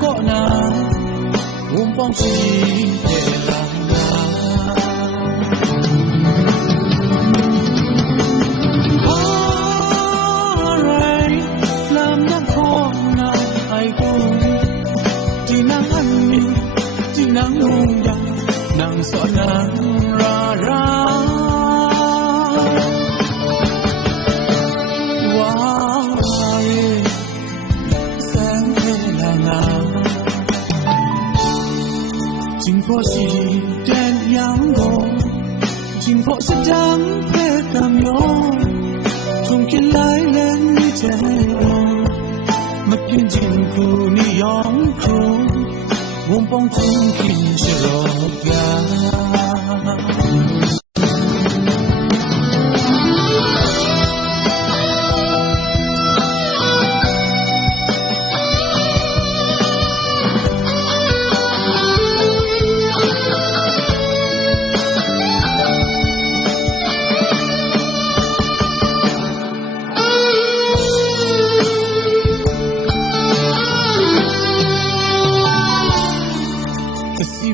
có na bong chi để làm làm nắng khó nào ai cũng chỉ nắng ăn mình chỉ nắng buông đắng nắng gió nắng ra ra chính phố chỉ đèn yang go chính phố sẽ chẳng thể cảm nhau chung khi lái lên như trời mất kiên trình khu ni yong khu buông bóng chung khi sẽ rộp ga si